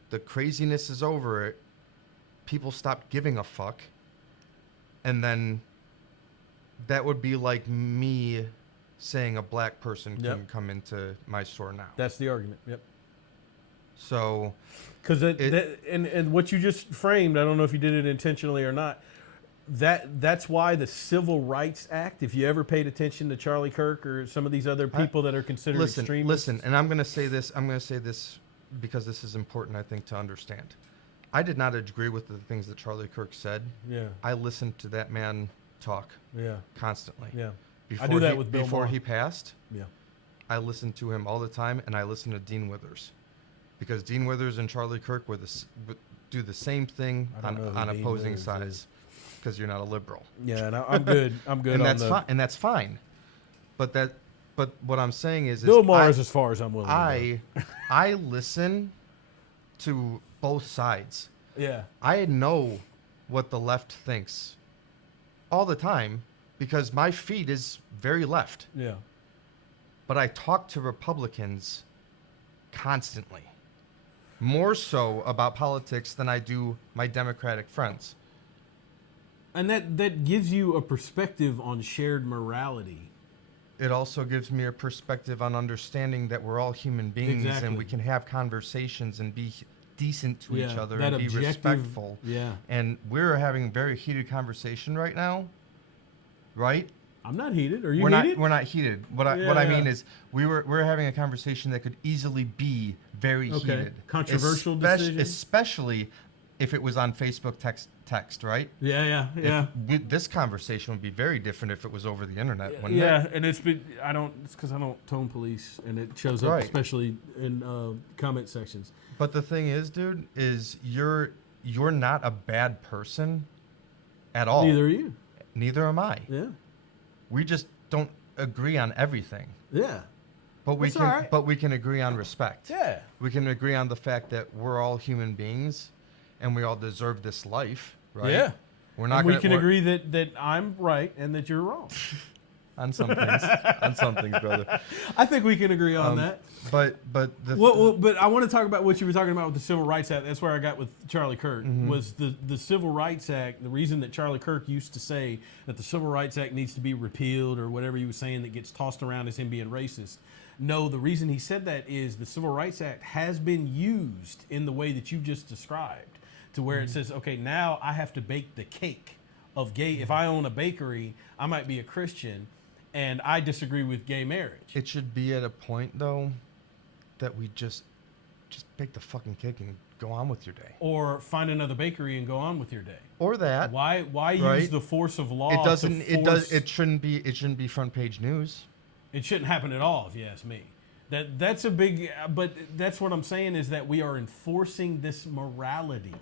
the craziness is over it, people stop giving a fuck, and then that would be like me saying a black person Yep. can come into my store now. That's the argument. Yep. So, Because and what you just framed, I don't know if you did it intentionally or not. That's why the Civil Rights Act. If you ever paid attention to Charlie Kirk or some of these other people that are considered extremists, listen, and I'm going to say this. I'm going to say this because this is important, I think, to understand. I did not agree with the things that Charlie Kirk said. Yeah. I listened to that man talk. Yeah. Constantly. Yeah. Before I do that with Bill before Maher. he passed. Yeah. I listened to him all the time, and I listened to Dean Withers, because Dean Withers and Charlie Kirk do the same thing on opposing sides. Because you're not a liberal. Yeah, and I'm good. I'm good. And on that's fine. And that's fine. But what I'm saying is Bill Maher is as far as I'm willing. I listen to both sides. Yeah. I know what the left thinks all the time because my feed is very left. Yeah. But I talk to Republicans constantly, more so about politics than I do my Democratic friends. And that gives you a perspective on shared morality. It also gives me a perspective on understanding that we're all human beings and we can have conversations and be decent to each other and be respectful. Yeah. And we're having a very heated conversation right now, right? I'm not heated. Are you we're heated? We're not heated. What I mean is we're having a conversation that could easily be very heated. Controversial decision. Especially if it was on Facebook text, right? Yeah. This conversation would be very different if it was over the internet, wouldn't it? Yeah, and it's because I don't tone police, and it shows up especially in comment sections. But the thing is, dude, is you're not a bad person at all. Neither are you. Neither am I. Yeah. We just don't agree on everything. Yeah. But we That's all right. But we can agree on respect. Yeah. We can agree on the fact that we're all human beings and we all deserve this life, right? Yeah. We can we're- agree that I'm right and that you're wrong. on some things. On some things, brother. I think we can agree on that. But But I want to talk about what you were talking about with the Civil Rights Act. That's where I got with Charlie Kirk. Was the Civil Rights Act, the reason that Charlie Kirk used to say that the Civil Rights Act needs to be repealed or whatever he was saying that gets tossed around as him being racist. No, the reason he said that is the Civil Rights Act has been used in the way that you just described, to where it says, okay, now I have to bake the cake of gay. If I own a bakery, I might be a Christian, and I disagree with gay marriage. it should be at a point though that we just bake the fucking cake and go on with your day. Or find another bakery and go on with your day. Or that. Why right? use the force of law? It shouldn't be front page news. It shouldn't happen at all, if you ask me. That's a big. But that's what I'm saying is that we are enforcing this morality.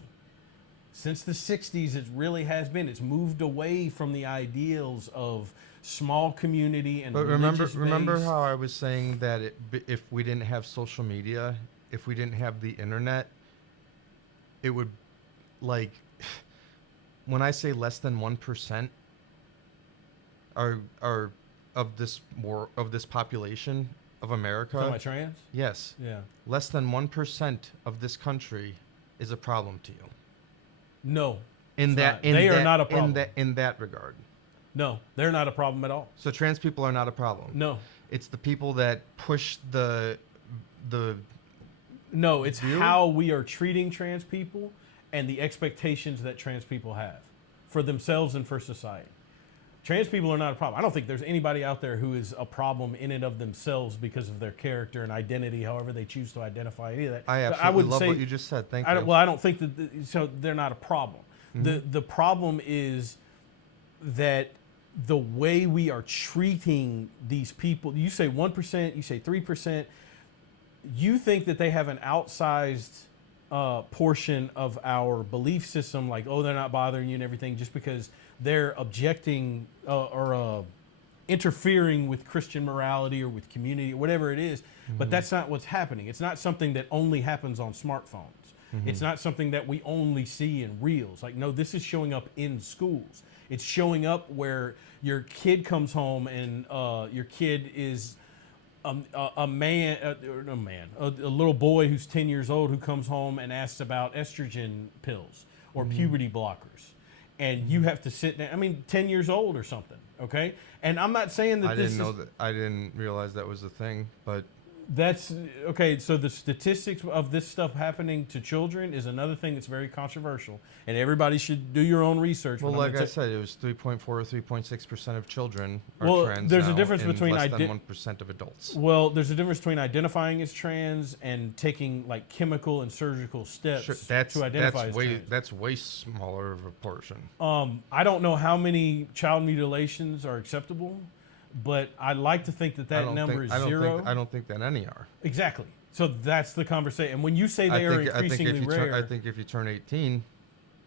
Since the 60s, it really has been. It's moved away from the ideals of small community and. But remember how I was saying that if we didn't have social media, if we didn't have the internet, it would, like, when I say less than 1% are of this population of America. Talking about trans? Yes. Yeah. Less than 1% of this country is a problem to you. No. They are not a problem. In that regard. No, they're not a problem at all. So trans people are not a problem. No. It's the people that push the. No, it's how we are treating trans people and the expectations that trans people have for themselves and for society. Trans people are not a problem. I don't think there's anybody out there who is a problem in and of themselves because of their character and identity, however they choose to identify any of that. I absolutely love what you just said. Thank you. Well, I don't think that, so they're not a problem. Mm-hmm. The problem is that the way we are treating these people, you say 1%, you say 3%, you think that they have an outsized portion of our belief system, like, oh, they're not bothering you and everything, just because they're objecting or interfering with Christian morality or with community, whatever it is. Mm-hmm. But that's not what's happening. It's not something that only happens on smartphones. Mm-hmm. It's not something that we only see in reels. Like, no, this is showing up in schools. It's showing up where your kid comes home and your kid is a little boy who's 10 years old who comes home and asks about estrogen pills or puberty blockers. And you have to sit down, 10 years old or something, okay? And I'm not saying that I didn't realize that was a thing, but That's okay. So the statistics of this stuff happening to children is another thing that's very controversial, and everybody should do your own research. Well, but I'm like gonna I said, it was 3.4 or 3.6% of children are Well, trans there's a now, difference and between less than 1% of adults. Well, there's a difference between identifying as trans and taking like chemical and surgical steps Sure, to identify as trans. that's way smaller of a portion. I don't know how many child mutilations are acceptable, but I like to think that number is zero. I don't think that any are. Exactly. So that's the conversation. And when you say they are increasingly rare, I think if you turn 18,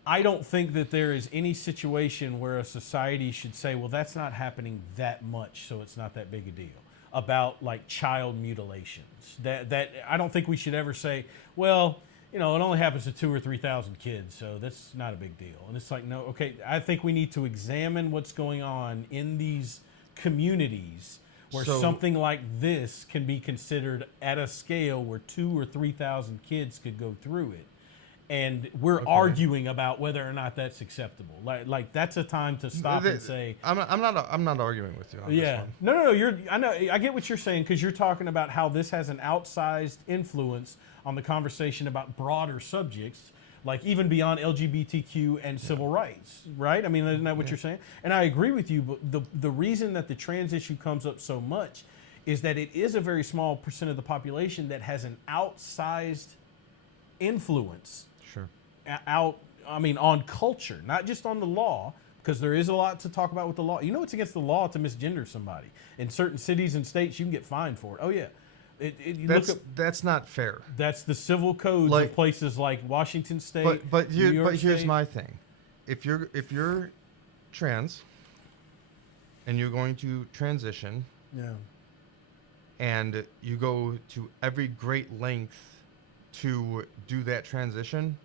I don't think that there is any situation where a society should say, well, that's not happening that much, so it's not that big a deal about like child mutilations. That I don't think we should ever say, well, it only happens to 2,000 or 3,000 kids, so that's not a big deal. And it's like, no, okay, I think we need to examine what's going on in these communities where something like this can be considered at a scale where 2,000 or 3,000 kids could go through it. And we're arguing about whether or not that's acceptable. Like that's a time to stop and say, I'm not arguing with you on this one. No. I get what you're saying, because you're talking about how this has an outsized influence on the conversation about broader subjects, like even beyond LGBTQ and civil rights, right? I mean, isn't that what you're saying? And I agree with you, but the reason that the trans issue comes up so much is that it is a very small percent of the population that has an outsized influence Sure. on culture, not just on the law, because there is a lot to talk about with the law. It's against the law to misgender somebody. In certain cities and states, you can get fined for it. Oh, yeah. That's not fair. That's the civil codes of places like Washington State. But here's State. my thing. If you're trans and you're going to transition, Yeah. and you go to every great length to do that transition,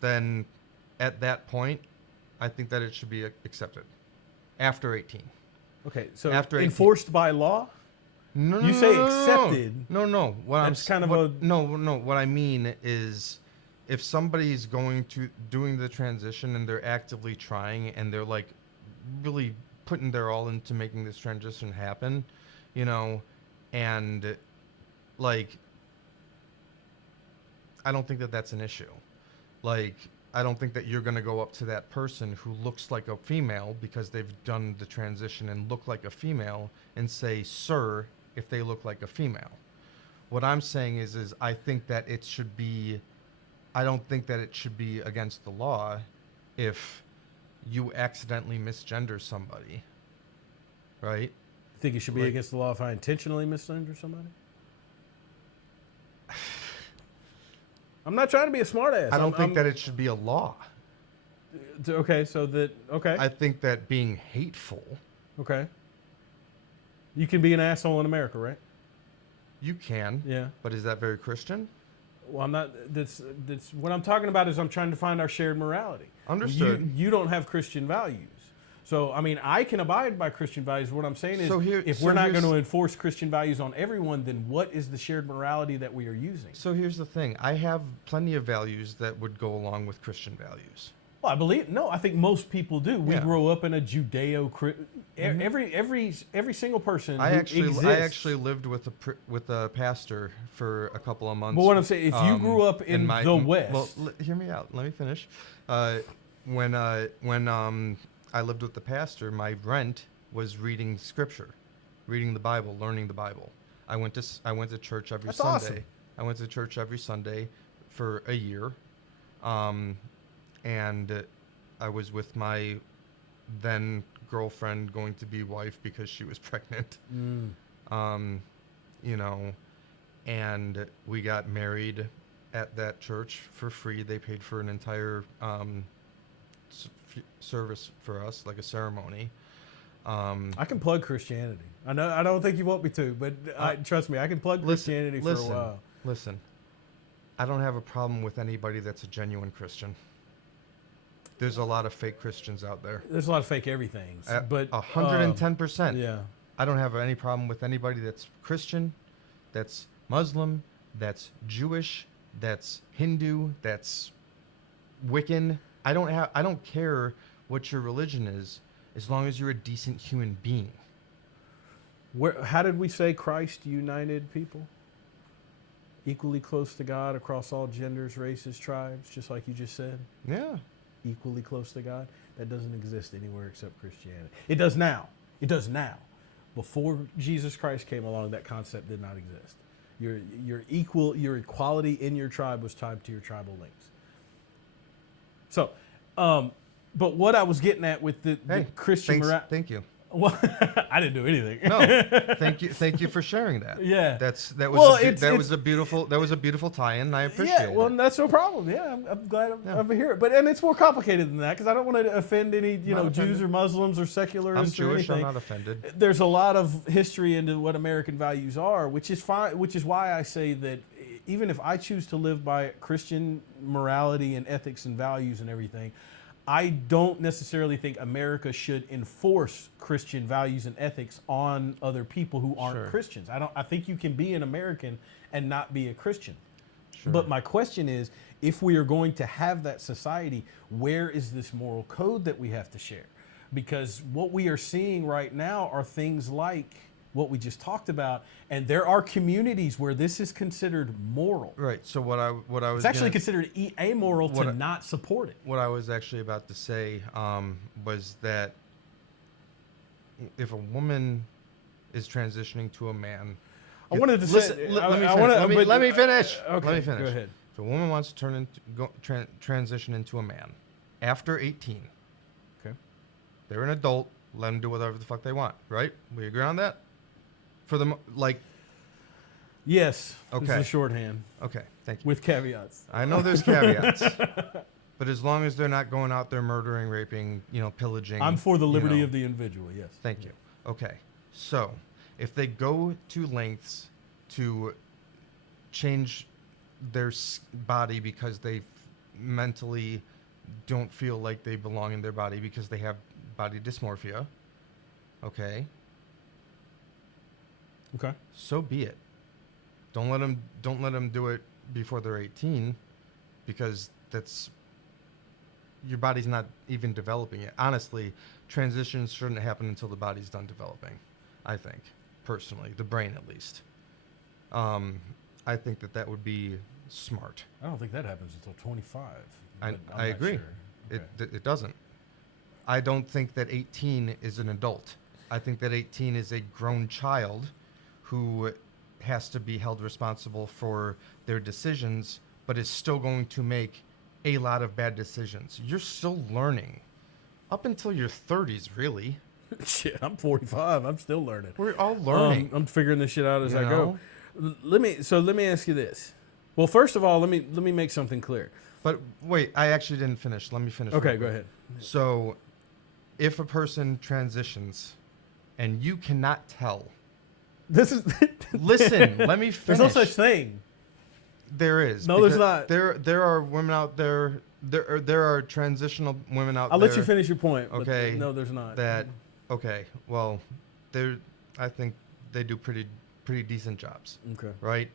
then at that point, I think that it should be accepted after 18. Okay, so After 18. enforced by law? No, You say accepted. No. What I mean is, if somebody's doing the transition and they're actively trying and they're like really putting their all into making this transition happen, and like, I don't think that that's an issue. Like, I don't think that you're going to go up to that person who looks like a female because they've done the transition and look like a female and say, sir, if they look like a female. What I'm saying is I think that I don't think that it should be against the law if you accidentally misgender somebody, right? Think it should be against the law if I intentionally misgender somebody? I'm not trying to be a smartass. I don't think that it should be a law. Okay, I think that being hateful. Okay. You can be an asshole in America, right? You can. Yeah. But is that very Christian? Well, I'm not. That's what I'm talking about. Is I'm trying to find our shared morality. Understood. You don't have Christian values. So, I mean, I can abide by Christian values. What I'm saying is, if we're not going to enforce Christian values on everyone, then what is the shared morality that we are using? So here's the thing. I have plenty of values that would go along with Christian values. Well, I think most people do. We grow up in a Judeo. Every single person. I actually lived with a pastor for a couple of months. But what I'm saying, if you grew up in the West, well, hear me out. Let me finish. When I lived with the pastor, my rent was reading scripture, reading the Bible, learning the Bible. I went to church every That's Sunday. awesome. I went to church every Sunday for a year. And I was with my then girlfriend, going to be wife because she was pregnant. And we got married at that church for free. They paid for an entire service for us, like a ceremony. I can plug Christianity. I know I don't think you want me to, but trust me, I can plug Christianity for a while. Listen, I don't have a problem with anybody that's a genuine Christian. There's a lot of fake Christians out there. There's a lot of fake everythings, but 110%. Yeah, I don't have any problem with anybody that's Christian, that's Muslim, that's Jewish, that's Hindu, that's Wiccan. I don't care what your religion is, as long as you're a decent human being. How did we say Christ united people? Equally close to God across all genders, races, tribes, just like you just said. Yeah. Equally close to God. That doesn't exist anywhere except Christianity. It does now. It does now. Before Jesus Christ came along, that concept did not exist. Your equality in your tribe was tied to your tribal links. So, but what I was getting at with the Christian morality. Thank you. Well, I didn't do anything. No, thank you for sharing that. Yeah, that was a beautiful tie-in. And I appreciate it. Well, that's no problem. Yeah, I'm glad I'm here. But it's more complicated than that because I don't want to offend any Jews or Muslims or secularists. I'm Jewish. Or anything. I'm not offended. There's a lot of history into what American values are, which is fine. Which is why I say that even if I choose to live by Christian morality and ethics and values and everything, I don't necessarily think America should enforce Christian values and ethics on other people who aren't Christians. I think you can be an American and not be a Christian. Sure. But my question is, if we are going to have that society, where is this moral code that we have to share? Because what we are seeing right now are things like what we just talked about, and there are communities where this is considered moral. Right. So what I was it's actually considered amoral to not support it. What I was actually about to say was that if a woman is transitioning to a man, I wanted to say. Let me finish. Okay. Let me finish. Go ahead. If a woman wants to transition into a man after 18, okay, they're an adult. Let them do whatever the fuck they want. Right? We agree on that. For them, like. Yes. Okay. This is the shorthand. Okay. Thank you. With caveats. I know there's caveats, but as long as they're not going out there murdering, raping, pillaging. I'm for the liberty of the individual. Yes. Thank you. Okay. So, if they go to lengths to change their body because they mentally don't feel like they belong in their body because they have body dysmorphia, okay. Okay. So be it. Don't let them do it before they're 18, because your body's not even developing yet. Honestly, transitions shouldn't happen until the body's done developing. I think, personally, the brain at least. I think that would be smart. I don't think that happens until 25. I agree. Sure. Okay. It doesn't. I don't think that 18 is an adult. I think that 18 is a grown child who has to be held responsible for their decisions, but is still going to make a lot of bad decisions. You're still learning. Up until your 30s, really. Shit, I'm 45. I'm still learning. We're all learning. I'm figuring this shit out as I go. Let me ask you this. Well, first of all, let me make something clear. But wait, I actually didn't finish. Let me finish. Okay, go ahead. So, if a person transitions and you cannot tell. This is Listen, let me finish. There's no such thing. There is. No, there's not. There are women out there. There are transitional women out there. I'll let you finish your point. Okay. No, there's not. Okay. Well, I think they do pretty decent jobs. Okay. Right.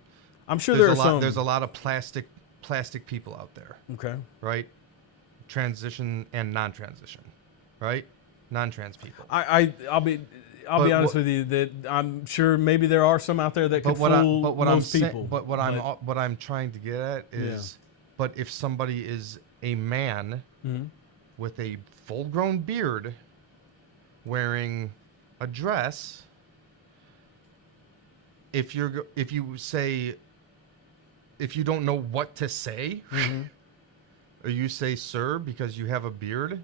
I'm sure there's a lot of plastic people out there. Okay. Right. Transition and non-transition. Right. Non-trans people. I'll be honest with you that I'm sure maybe there are some out there that could fool most people. But what I'm trying to get at is, but if somebody is a man with a full-grown beard, wearing a dress, if you don't know what to say, or you say sir because you have a beard,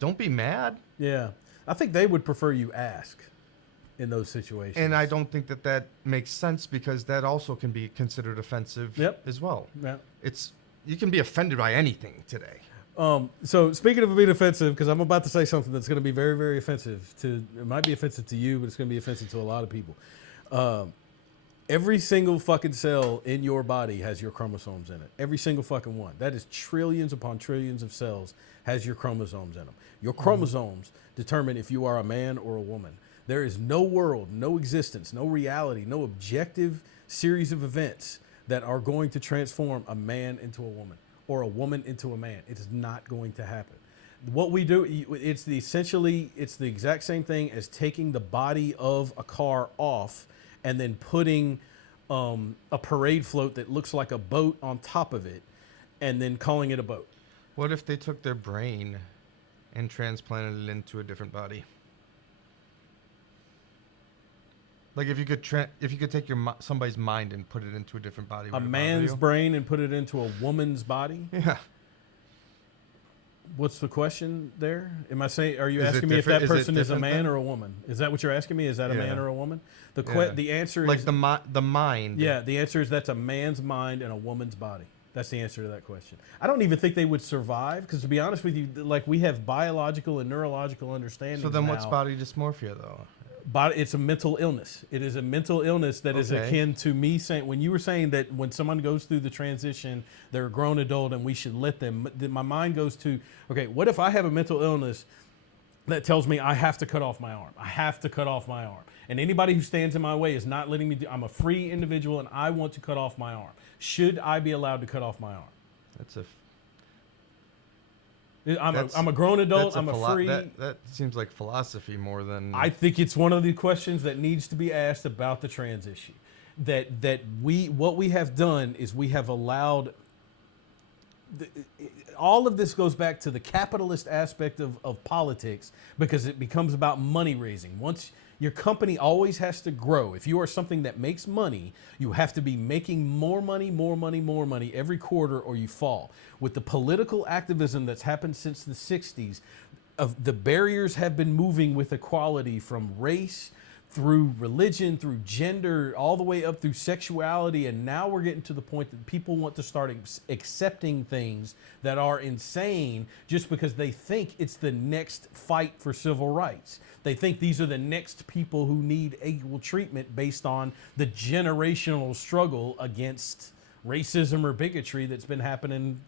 don't be mad. Yeah. I think they would prefer you ask in those situations. And I don't think that makes sense, because that also can be considered offensive as well. Yeah. You can be offended by anything today. So speaking of being offensive, because I'm about to say something that's going to be very, very offensive it might be offensive to you, but it's going to be offensive to a lot of people. Every single fucking cell in your body has your chromosomes in it. Every single fucking one. That is trillions upon trillions of cells has your chromosomes in them. Your chromosomes determine if you are a man or a woman. There is no world, no existence, no reality, no objective series of events that are going to transform a man into a woman or a woman into a man. It is not going to happen. What we do, it's the exact same thing as taking the body of a car off and then putting a parade float that looks like a boat on top of it, and then calling it a boat. What if they took their brain and transplanted it into a different body? Like if you could take somebody's mind and put it into a different body. A would it bother man's you? brain and put it into a woman's body. Yeah. What's the question there? Am I saying? Are you Is it asking me if different- that is it person is a different man then? or a woman? Is that what you're asking me? Is that a man Yeah. or a woman? Yeah. The answer Like is the mind. yeah. The answer is that's a man's mind and a woman's body. That's the answer to that question. I don't even think they would survive because, to be honest with you, like we have biological and neurological understanding. So then, what's body dysmorphia though? It's a mental illness. It is a mental illness that is Okay. akin to me saying, when you were saying that when someone goes through the transition, they're a grown adult and we should let them, my mind goes to, okay, what if I have a mental illness that tells me I have to cut off my arm? I have to cut off my arm. And anybody who stands in my way is not letting me do, I'm a free individual and I want to cut off my arm. Should I be allowed to cut off my arm? That's a. I'm a grown adult. That's I'm a free. That seems like philosophy more than. I think it's one of the questions that needs to be asked about the trans issue. What we have done is we have allowed. All of this goes back to the capitalist aspect of politics because it becomes about money raising. Once your company always has to grow. If you are something that makes money, you have to be making more money every quarter or you fall. With the political activism that's happened since the 60s, the barriers have been moving with equality from race through religion, through gender, all the way up through sexuality. And now we're getting to the point that people want to start accepting things that are insane just because they think it's the next fight for civil rights. They think these are the next people who need equal treatment based on the generational struggle against racism or bigotry that's been happening.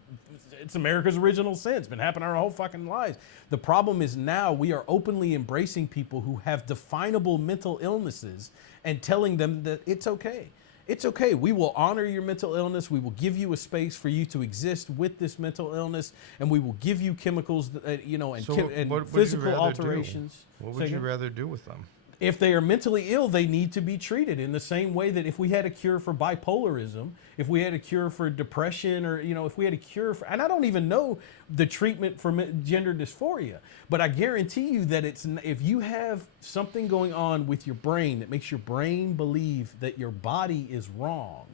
It's America's original sin. It's been happening our whole fucking lives. The problem is now we are openly embracing people who have definable mental illnesses and telling them that it's okay. It's okay. We will honor your mental illness. We will give you a space for you to exist with this mental illness, and we will give you chemicals, and physical alterations. What would you rather do with them? If they are mentally ill, they need to be treated in the same way that if we had a cure for bipolarism, if we had a cure for depression, or if we had a cure for, and I don't even know the treatment for gender dysphoria, but I guarantee you that if you have something going on with your brain that makes your brain believe that your body is wrong,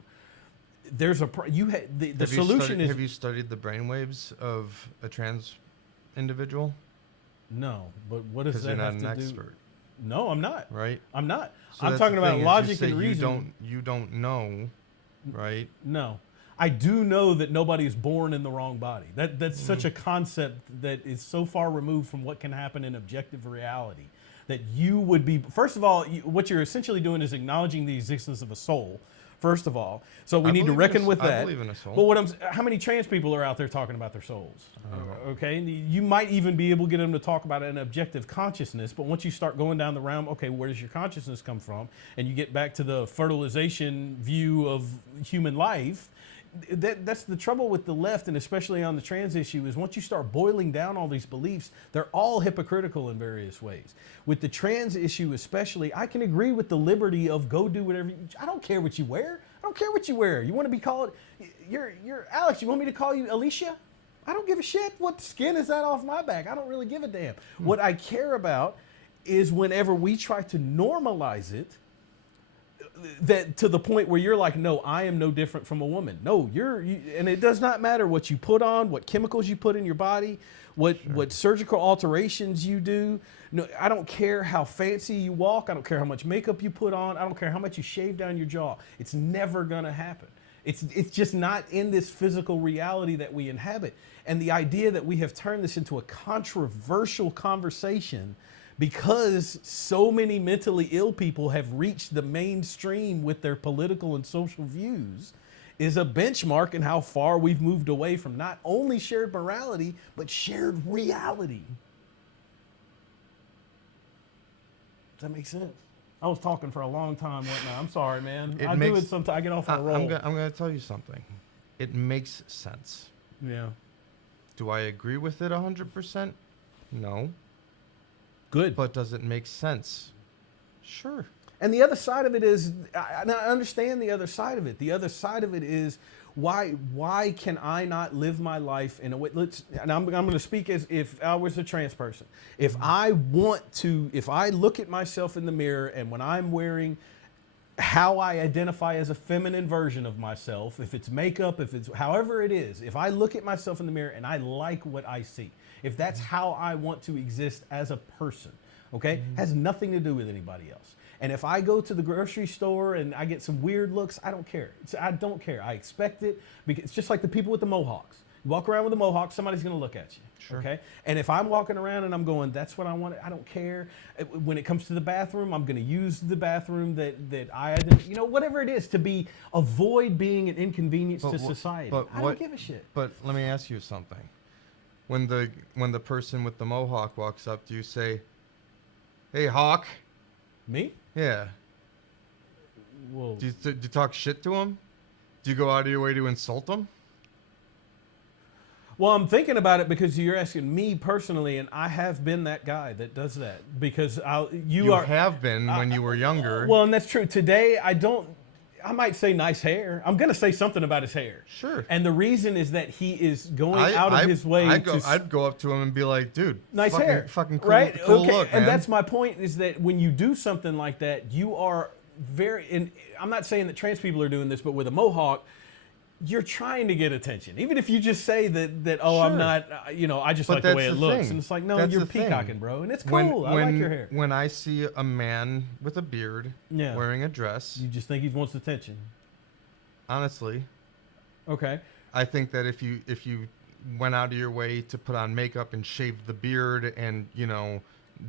there's the solution is. Have you studied the brainwaves of a trans individual? No, but what does that have to do? Because you're not an expert. No, I'm not. Right? I'm not. So I'm talking about logic and you reason. You don't know, right? No. I do know that nobody is born in the wrong body. That's such a concept that is so far removed from what can happen in objective reality that you would be, first of all, what you're essentially doing is acknowledging the existence of a soul, first of all. So we need to reckon with that. I believe in a soul. But how many trans people are out there talking about their souls? Okay, and you might even be able to get them to talk about an objective consciousness, but once you start going down the realm, okay, where does your consciousness come from? And you get back to the fertilization view of human life, that's the trouble with the left, and especially on the trans issue, is once you start boiling down all these beliefs, they're all hypocritical in various ways. With the trans issue especially, I can agree with the liberty of go do whatever. I don't care what you wear. I don't care what you wear. You want to be called, you're Alex, you want me to call you Alicia? I don't give a shit. What skin is that off my back? I don't really give a damn. What I care about is whenever we try to normalize it, that to the point where you're like, no, I am no different from a woman. No, and it does not matter what you put on, what chemicals you put in your body, what surgical alterations you do. No, I don't care how fancy you walk. I don't care how much makeup you put on. I don't care how much you shave down your jaw. It's never gonna happen. It's just not in this physical reality that we inhabit. And the idea that we have turned this into a controversial conversation because so many mentally ill people have reached the mainstream with their political and social views is a benchmark in how far we've moved away from not only shared morality, but shared reality. Does that make sense? I was talking for a long time right now. I'm sorry, man. I do it sometimes. I get off on a roll. I'm going to tell you something. It makes sense. Yeah. Do I agree with it 100%? No. Good. But does it make sense? Sure. And the other side of it is, I understand the other side of it. The other side of it is, why can I not live my life in a way? And I'm going to speak as if I was a trans person. If I look at myself in the mirror, and when I'm wearing how I identify as a feminine version of myself, if it's makeup, if it's however it is, if I look at myself in the mirror and I like what I see, if that's how I want to exist as a person, okay, has nothing to do with anybody else. And if I go to the grocery store and I get some weird looks, I don't care. I don't care. I expect it, because it's just like the people with the mohawks. You walk around with a mohawk, somebody's going to look at you. Sure. Okay. And if I'm walking around and I'm going, that's what I want, I don't care. When it comes to the bathroom, I'm going to use the bathroom that I, whatever it is, to avoid being an inconvenience to society. I don't give a shit. But let me ask you something. When the person with the mohawk walks up, do you say, "Hey, Hawk"? Me? Yeah. Well, Do you talk shit to him? Do you go out of your way to insult him? Well, I'm thinking about it because you're asking me personally, and I have been that guy that does that, because you have been when you were younger. Well, and that's true. Today, I might say nice hair. I'm going to say something about his hair. Sure. And the reason is that he is going out of his way I'd go up to him and be like, "Dude, nice hair. Fucking cool, right? cool okay. look, man." And that's my point, is that when you do something like that, you are and I'm not saying that trans people are doing this, but with a mohawk, you're trying to get attention. Even if you just say that Sure. I'm not, I just like the way it looks. And it's like, no, That's you're the thing. peacocking, bro. And it's cool. I like your hair. When I see a man with a beard wearing a dress, You just think he wants attention. honestly, Okay. I think that if you went out of your way to put on makeup and shaved the beard and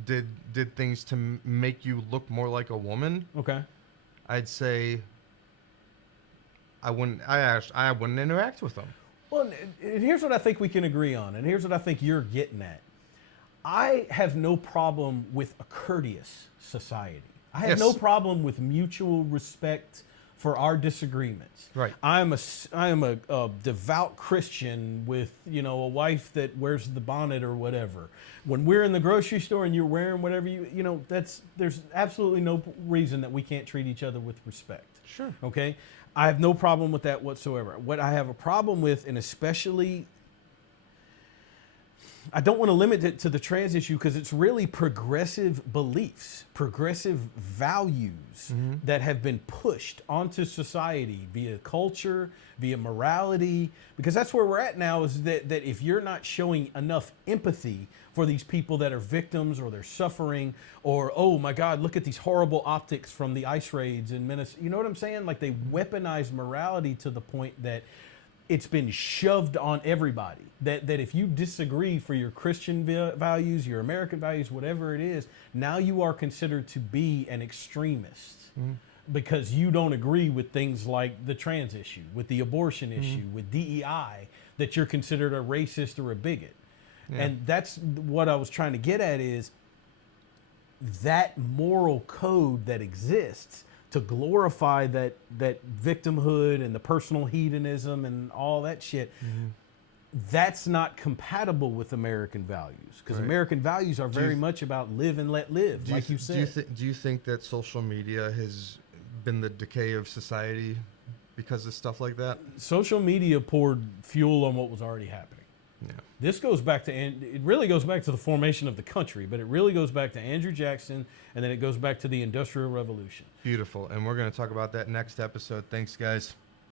did things to make you look more like a woman, Okay. I'd say I wouldn't interact with them. Well, and here's what I think we can agree on, and here's what I think you're getting at. I have no problem with a courteous society. I have no problem with mutual respect for our disagreements. Right. I am a devout Christian with a wife that wears the bonnet or whatever. When we're in the grocery store and you're wearing whatever there's absolutely no reason that we can't treat each other with respect. Sure. Okay. I have no problem with that whatsoever. What I have a problem with, and especially, I don't want to limit it to the trans issue, because it's really progressive beliefs, progressive values that have been pushed onto society via culture, via morality, because that's where we're at now, is that if you're not showing enough empathy for these people that are victims, or they're suffering, or, oh my God, look at these horrible optics from the ICE raids in Minnesota. You know what I'm saying? Like, they weaponize morality to the point that it's been shoved on everybody. That if you disagree for your Christian values, your American values, whatever it is, now you are considered to be an extremist because you don't agree with things like the trans issue, with the abortion issue, with DEI, that you're considered a racist or a bigot. Yeah. And that's what I was trying to get at, is that moral code that exists to glorify that victimhood and the personal hedonism and all that shit. That's not compatible with American values, because American values are very much about live and let live, like you said. Do you think that social media has been the decay of society because of stuff like that? Social media poured fuel on what was already happening. Yeah. This goes back to, it really goes back to the formation of the country, but it really goes back to Andrew Jackson, and then it goes back to the Industrial Revolution. Beautiful. And we're going to talk about that next episode. Thanks, guys.